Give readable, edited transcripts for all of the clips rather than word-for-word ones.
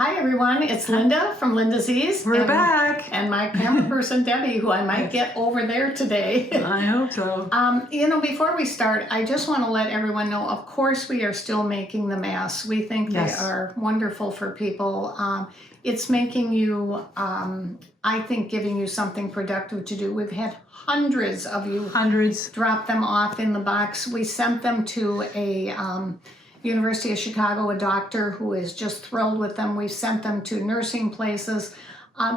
Hi everyone, it's Linda from Linda's Ease. We're back. And my camera person Debbie, who I might get over there today. I hope so. Before we start, I just want to let everyone know, of course we are still making the masks. We think they are wonderful for people. It's making you, I think, giving you something productive to do. We've had hundreds of you drop them off in the box. We sent them to a University of Chicago, a doctor who is just thrilled with them. We've sent them to nursing places.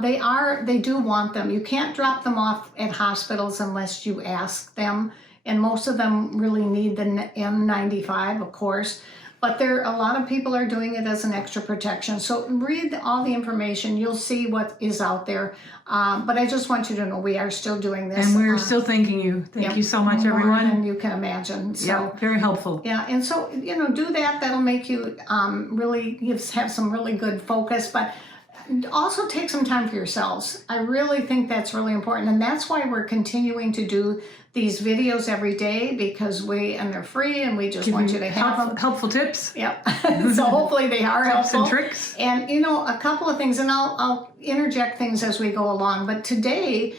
They do want them. You can't drop them off at hospitals unless you ask them. And most of them really need the N95, of course. But a lot of people are doing it as an extra protection. So read all the information. You'll see what is out there. But I just want you to know we are still doing this. And we're still thanking you. Thank you so much, everyone. And you can imagine. So very helpful. Yeah, and so, do that. That'll make you really have some really good focus. But also take some time for yourselves. I really think that's really important. And that's why we're continuing to do these videos every day, because they're free and we just want you to have them. Helpful tips. Yep. So hopefully they are helpful. Tips and tricks. And a couple of things, and I'll interject things as we go along. But today,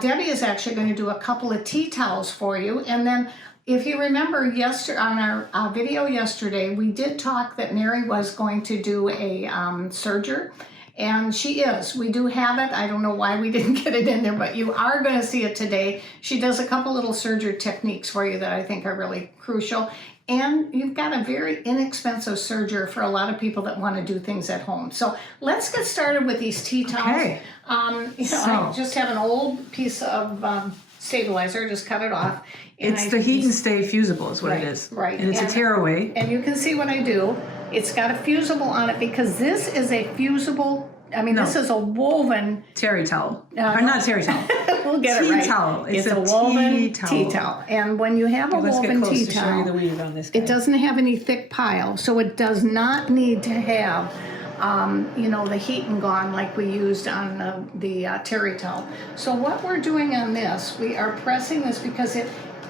Debbie is actually going to do a couple of tea towels for you. And then if you remember on our video yesterday, we did talk that Mary was going to do a serger. And she is. We do have it. I don't know why we didn't get it in there, but you are going to see it today. She does a couple little serger techniques for you that I think are really crucial. And you've got a very inexpensive serger for a lot of people that want to do things at home. So let's get started with these tea towels. Okay. I just have an old piece of stabilizer. Just cut it off. It's the Heat and Stay Fusible is what it is. Right. And it's a tearaway. And you can see what I do. It's got a fusible on it because this is a fusible, this is a woven terry towel. Or not terry towel. We'll get it right. Tea towel. It's a woven tea towel. And when you have a woven tea towel, show you the weave on this guy. It doesn't have any thick pile, so it does not need to have the heat and gone like we used on the terry towel. So what we're doing on this, we are pressing this because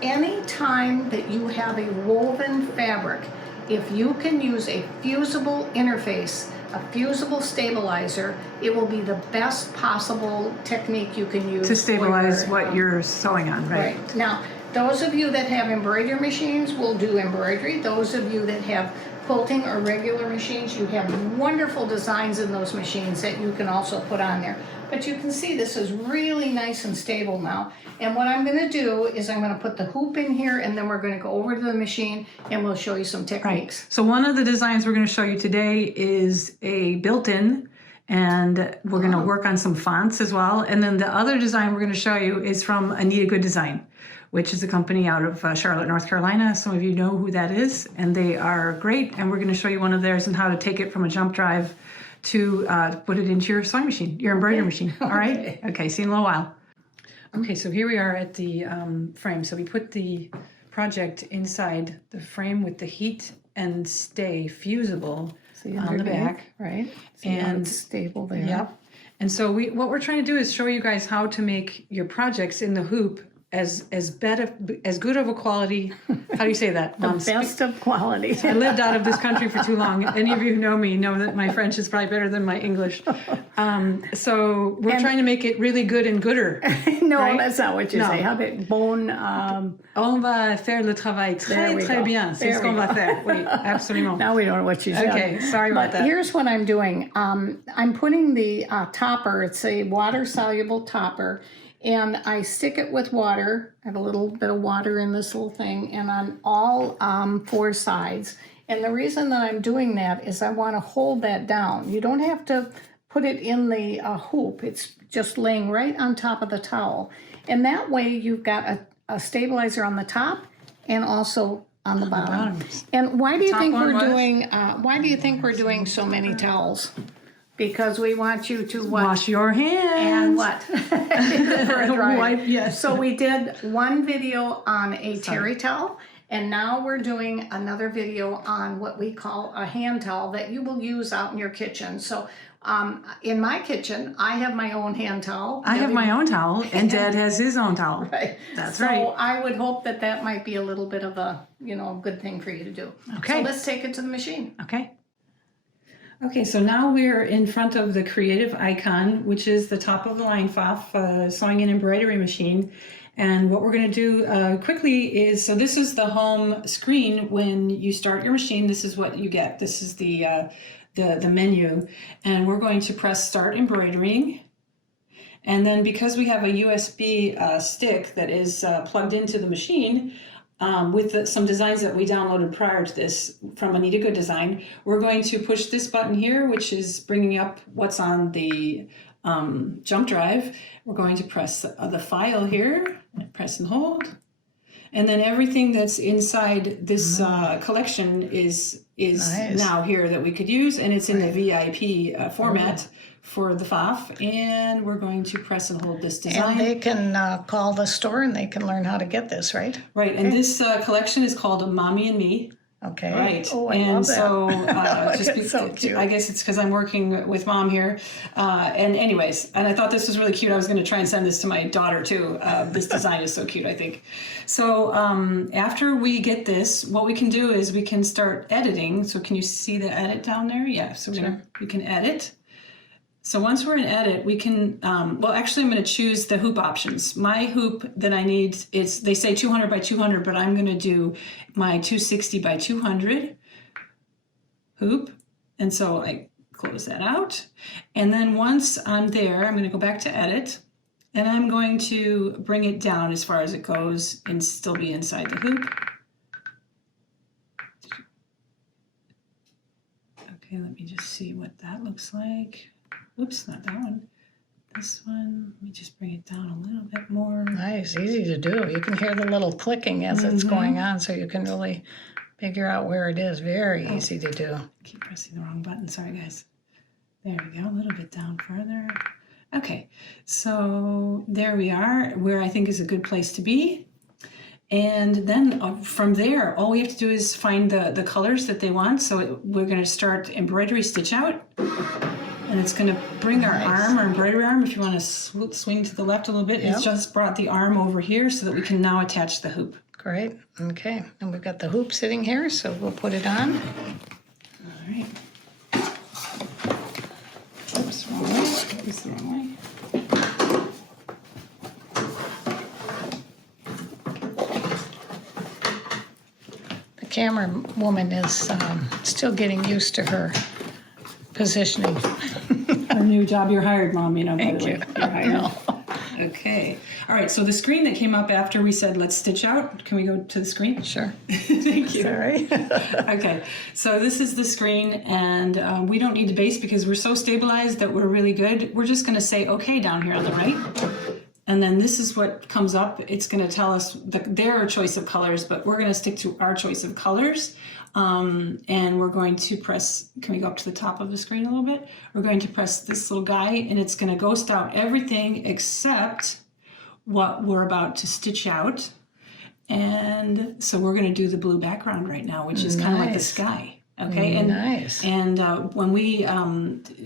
any time that you have a woven fabric, if you can use a fusible interface, a fusible stabilizer, it will be the best possible technique you can use to stabilize what you're sewing on, right? Right. Now, those of you that have embroidery machines will do embroidery. Those of you that have quilting or regular machines, you have wonderful designs in those machines that you can also put on there. But you can see this is really nice and stable now. And what I'm going to do is I'm going to put the hoop in here, and then we're going to go over to the machine and we'll show you some techniques. Right. So one of the designs we're going to show you today is a built-in, and we're going to work on some fonts as well. And then the other design we're going to show you is from Anita Good Design, which is a company out of Charlotte, North Carolina. Some of you know who that is, and they are great. And we're going to show you one of theirs and how to take it from a jump drive to put it into your sewing machine, your embroidery machine. All right? Okay, see you in a little while. Okay, so here we are at the frame. So we put the project inside the frame with the Heat and Stay fusible on the back. Right. So and it's stable there. Yep. And so what we're trying to do is show you guys how to make your projects in the hoop as good of a quality. How do you say that? The best of quality. I lived out of this country for too long. Any of you who know me know that my French is probably better than my English. So we're trying to make it really good and gooder. No, right? That's not what you say. How about bone? On va faire le travail très bien. C'est ce qu'on va faire. Oui, absolument. Now we know what you said. Okay, sorry about that. Here's what I'm doing. I'm putting the topper. It's a water-soluble topper. And I stick it with water. I have a little bit of water in this little thing, and on all 4 sides. And the reason that I'm doing that is I want to hold that down. You don't have to put it in the hoop. It's just laying right on top of the towel. And that way you've got a stabilizer on the top and also on the bottom. And why do you think we're doing so many towels? Because we want you to wash your hands and what? For a dryer. Wipe, yes. So we did one video on a terry towel, and now we're doing another video on what we call a hand towel that you will use out in your kitchen. So in my kitchen, I have my own hand towel. I have my own towel, and Dad has his own towel. Right. That's so right. So I would hope that might be a little bit of a good thing for you to do. Okay. So let's take it to the machine. Okay. Okay, so now we're in front of the creative icon, which is the top of the line Pfaff sewing and embroidery machine. And what we're going to do quickly is, so this is the home screen. When you start your machine, this is what you get. This is the menu, and we're going to press start embroidering. And then because we have a USB stick that is plugged into the machine, with some designs that we downloaded prior to this from Anita Good Design, we're going to push this button here, which is bringing up what's on the jump drive. We're going to press the file here, press and hold. And then everything that's inside this collection is nice. Now here that we could use, and it's in the VIP format for the Pfaff. And we're going to press and hold this design. And they can call the store and they can learn how to get this, right? Right, and this collection is called Mommy and Me. Okay. Right. Oh, I and love that. So, It's so cute. I guess it's because I'm working with Mom here. And anyways, and I thought this was really cute. I was going to try and send this to my daughter too. This design is so cute, I think. So after we get this, what we can do is we can start editing. So can you see the edit down there? Yeah. So we can edit. So once we're in edit, we can, well, actually I'm going to choose the hoop options. My hoop that I need, they say 200 by 200, but I'm going to do my 260 by 200 hoop. And so I close that out. And then once I'm there, I'm going to go back to edit, and I'm going to bring it down as far as it goes and still be inside the hoop. Okay, let me just see what that looks like. Oops, not that one. This one, let me just bring it down a little bit more. Nice, easy to do. You can hear the little clicking as it's going on, so you can really figure out where it is. Very easy to do. I keep pressing the wrong button. Sorry, guys. There we go. A little bit down further. Okay, so there we are, where I think is a good place to be. And then from there, all we have to do is find the colors that they want. So we're going to start embroidery stitch out. And it's going to bring our arm, our embroidery arm, if you want to swing to the left a little bit. It's just brought the arm over here so that we can now attach the hoop. Great. Okay. And we've got the hoop sitting here, so we'll put it on. All right. Oops, wrong way. It's the wrong way. The camera woman is still getting used to her positioning. Our new job, you're hired, Mom, you know, by the way. Thank you. You're hired. Okay. All right, so the screen that came up after we said, let's stitch out. Can we go to the screen? Sure. Thank you. Sorry. Okay, so this is the screen, and we don't need the base because we're so stabilized that we're really good. We're just going to say okay down here on the right. And then this is what comes up. It's going to tell us their choice of colors, but we're going to stick to our choice of colors. And we're going to press, can we go up to the top of the screen a little bit? We're going to press this little guy, and it's going to ghost out everything except what we're about to stitch out. And so we're going to do the blue background right now, which is kind of like the sky. Okay. And, and when we,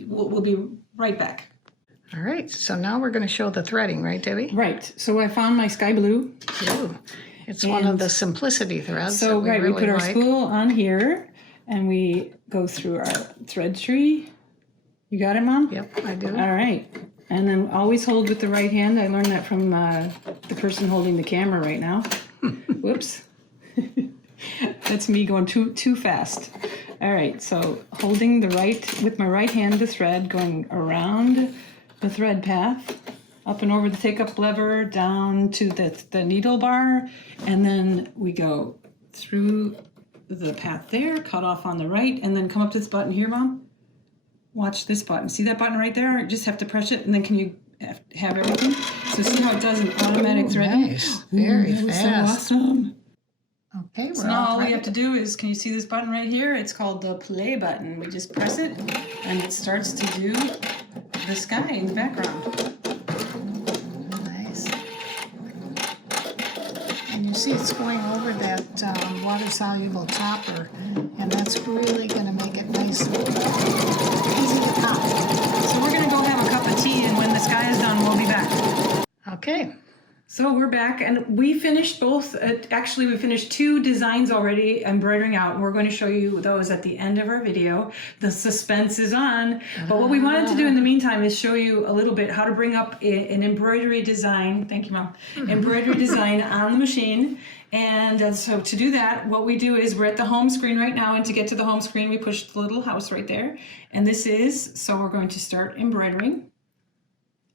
we'll be right back. All right, so now we're going to show the threading, right, Debbie? Right. So I found my sky blue. Ooh, it's one of the simplicity threads. So we really put our spool on here, and we go through our thread tree. You got it, Mom? Yep, I do. All right. And then always hold with the right hand. I learned that from the person holding the camera right now. Whoops. That's me going too fast. All right, so holding with my right hand the thread, going around the thread path, up and over the take up lever, down to the needle bar, and then we go through the path there, cut off on the right, and then come up to this button here, Mom. Watch this button. See that button right there? You just have to press it, and then can you have everything? So see how it does an automatic threading? Nice. Very fast. So awesome. Okay, So now all we have to do is, can you see this button right here? It's called the play button. We just press it, and it starts to do the sky in the background. Nice. And you see it's going over that water-soluble topper, and that's really going to make it nice and easy to pop. So we're going to go have a cup of tea, and when the sky is done, we'll be back. Okay. So we're back, and we finished both, actually we finished 2 designs already embroidering out, and we're going to show you those at the end of our video. The suspense is on, but what we wanted to do in the meantime is show you a little bit how to bring up an embroidery design, thank you Mom, embroidery design on the machine. And so to do that, what we do is we're at the home screen right now, and to get to the home screen we push the little house right there, and this is, so we're going to start embroidering.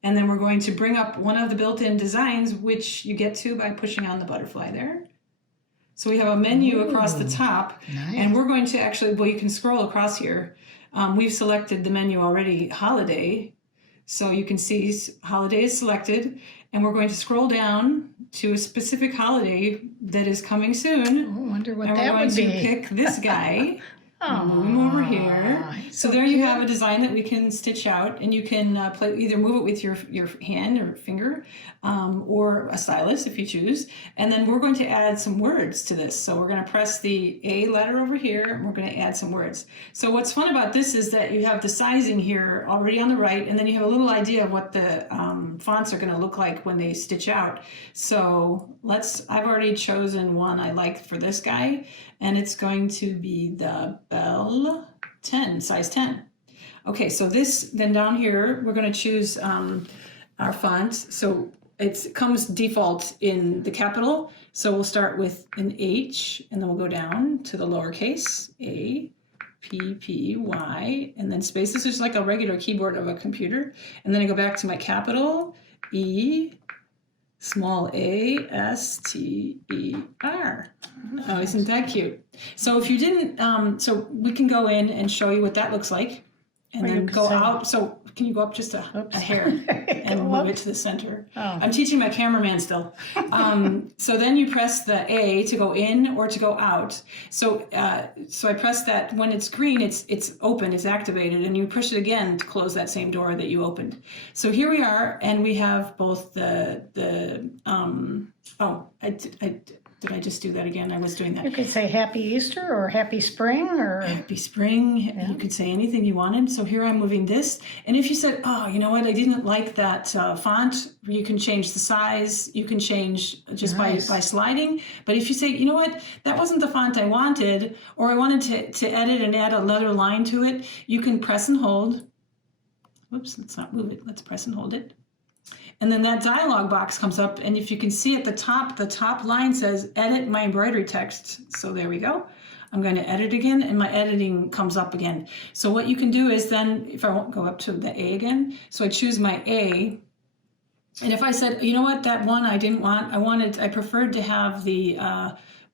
And then we're going to bring up one of the built-in designs, which you get to by pushing on the butterfly there. So we have a menu across the top, and we're going to actually, well, you can scroll across here. We've selected the menu already, holiday. So you can see holiday is selected, and we're going to scroll down to a specific holiday that is coming soon. I wonder what and that would be. we're going to pick this guy. Move him over here. So there you have a design that we can stitch out, and you can either move it with your hand or finger, or a stylus if you choose. And then we're going to add some words to this. So we're going to press the A letter over here, and we're going to add some words. So what's fun about this is that you have the sizing here already on the right, and then you have a little idea of what the fonts are going to look like when they stitch out. So I've already chosen one I like for this guy, and it's going to be the Bell 10, size 10. Okay, so then down here, we're going to choose our font. So it comes default in the capital. So we'll start with an H, and then we'll go down to the lowercase A, P, P, Y, and then space. This is like a regular keyboard of a computer. And then I go back to my capital, E, small a, S, T, E, R. Oh, isn't that cute? So if you didn't, so we can go in and show you what that looks like, and then go out. So can you go up just a hair and move it to the center? Oh. I'm teaching my cameraman still. So then you press the A to go in or to go out. So I press that. When it's green, it's open, it's activated, and you push it again to close that same door that you opened. So here we are, and we have both did I just do that again? I was doing that. You could say Happy Easter or Happy Spring or... Happy Spring. Yeah. You could say anything you wanted. So here I'm moving this. And if you said, oh, you know what, I didn't like that font, you can change the size. You can change just by sliding. But if you say, you know what, that wasn't the font I wanted, or I wanted to edit and add another line to it, you can press and hold. Whoops, let's not move it. Let's press and hold it. And then that dialog box comes up, and if you can see at the top line says edit my embroidery text. So there we go. I'm going to edit again, and my editing comes up again. So what you can do is then, if I won't go up to the A again, so I choose my A, and if I said, you know what, that one I didn't want, I preferred to have the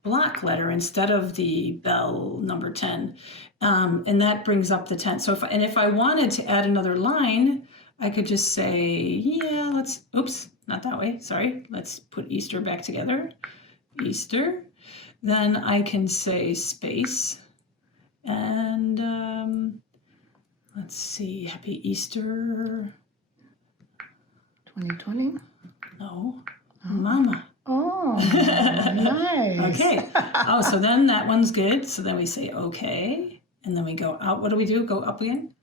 block letter instead of the bell number 10, and that brings up the 10. So if I wanted to add another line, I could just say, yeah, oops, not that way, sorry. Let's put Easter back together, Easter. Then I can say space, and let's see, Happy Easter. 2020? No, Mama. Oh, nice. Okay, so then that one's good. So then we say okay, and then we go out. What do we do? Go up again?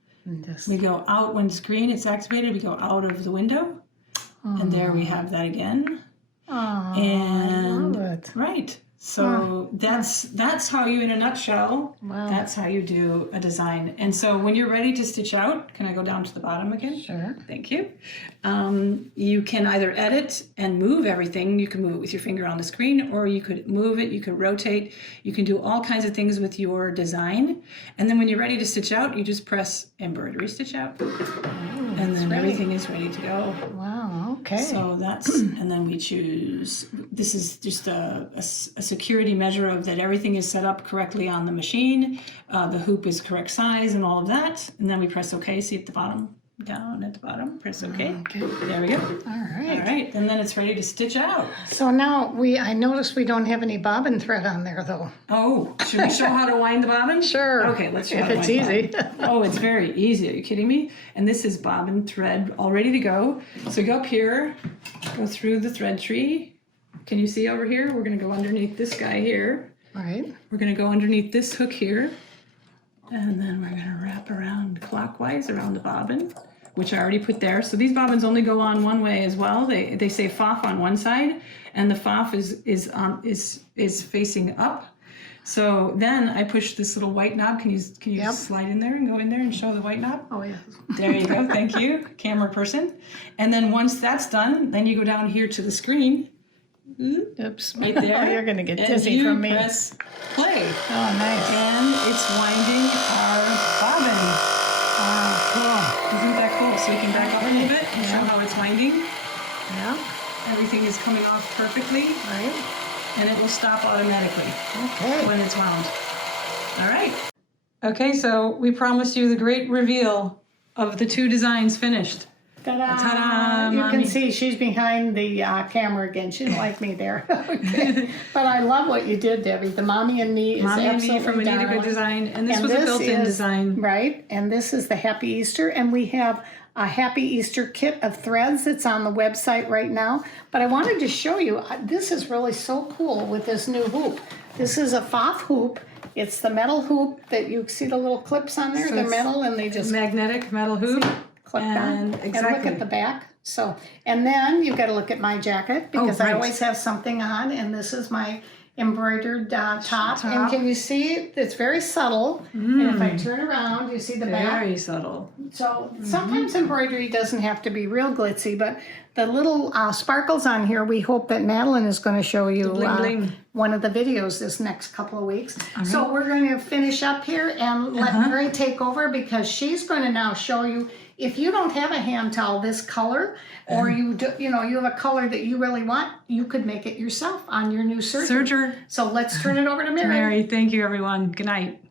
We go out when it's green, it's activated. We go out of the window, and there we have that again. And I love it. Right. So that's how you, in a nutshell, that's how you do a design. And so when you're ready to stitch out, can I go down to the bottom again? Sure. Thank you. You can either edit and move everything. You can move it with your finger on the screen, or you could move it, you could rotate. You can do all kinds of things with your design. And then when you're ready to stitch out, you just press embroidery stitch out. And then everything is ready to go. Wow, okay. So and then we choose, this is just a security measure of that everything is set up correctly on the machine, the hoop is correct size and all of that. And then we press OK, see at the bottom, down at the bottom, press OK. There we go. All right. All right, and then it's ready to stitch out. So now I noticed we don't have any bobbin thread on there though. Oh, should we show how to wind the bobbin? Sure. Okay, let's show how to wind the bobbin. If it's easy. Oh, it's very easy. Are you kidding me? And this is bobbin thread all ready to go. So go up here, go through the thread tree. Can you see over here? We're going to go underneath this guy here. All right. We're going to go underneath this hook here. And then we're going to wrap around clockwise around the bobbin. which I already put there. So these bobbins only go on one way as well. They say Pfaff on one side, and the Pfaff is facing up. So then I push this little white knob. Can you Yep. slide in there and go in there and show the white knob? Oh, yeah. There you go. Thank you, camera person. And then once that's done, then you go down here to the screen. Oops. Right there. Oh, you're going to get and dizzy you from me. press play. Oh, nice. And it's winding our bobbin. Cool. Isn't that cool? So we can back up a little bit and show how it's winding. Yeah. Everything is coming off perfectly, Right. and it will stop automatically Okay. when it's wound. All right. Okay, so we promised you the great reveal of the 2 designs finished. Ta-da! Ta-da, You Mommy. can see she's behind the camera again. She didn't like me there. Okay. But I love what you did, Debbie. The Mommy and Me is Mommy and absolutely Me from Anita darling. Good Design, and this And was a this built-in is- design. Right, and this is the Happy Easter, and we have a Happy Easter kit of threads that's on the website right now. But I wanted to show you, this is really so cool with this new hoop. This is a Pfaff hoop. It's the metal hoop that you see the little clips on there. So They're it's metal, and they just Magnetic metal hoop. clip And on. And look exactly. at the back. So, and then you've got to look at my jacket because I right. always have something on, and this is my embroidered top. And can you see it's very subtle? And if I turn around, you see the back. Very subtle. So sometimes embroidery doesn't have to be real glitzy, but the little sparkles on here, we hope that Madeline is going to show you bling bling. one of the videos this next couple of weeks. So we're going to finish up here and let Mary take over because she's going to now show you if you don't have a hand towel this color, or you have a color that you really want, you could make it yourself on your new serger. Serger. So let's turn it over to Mary. Mary, thank you, everyone. Good night.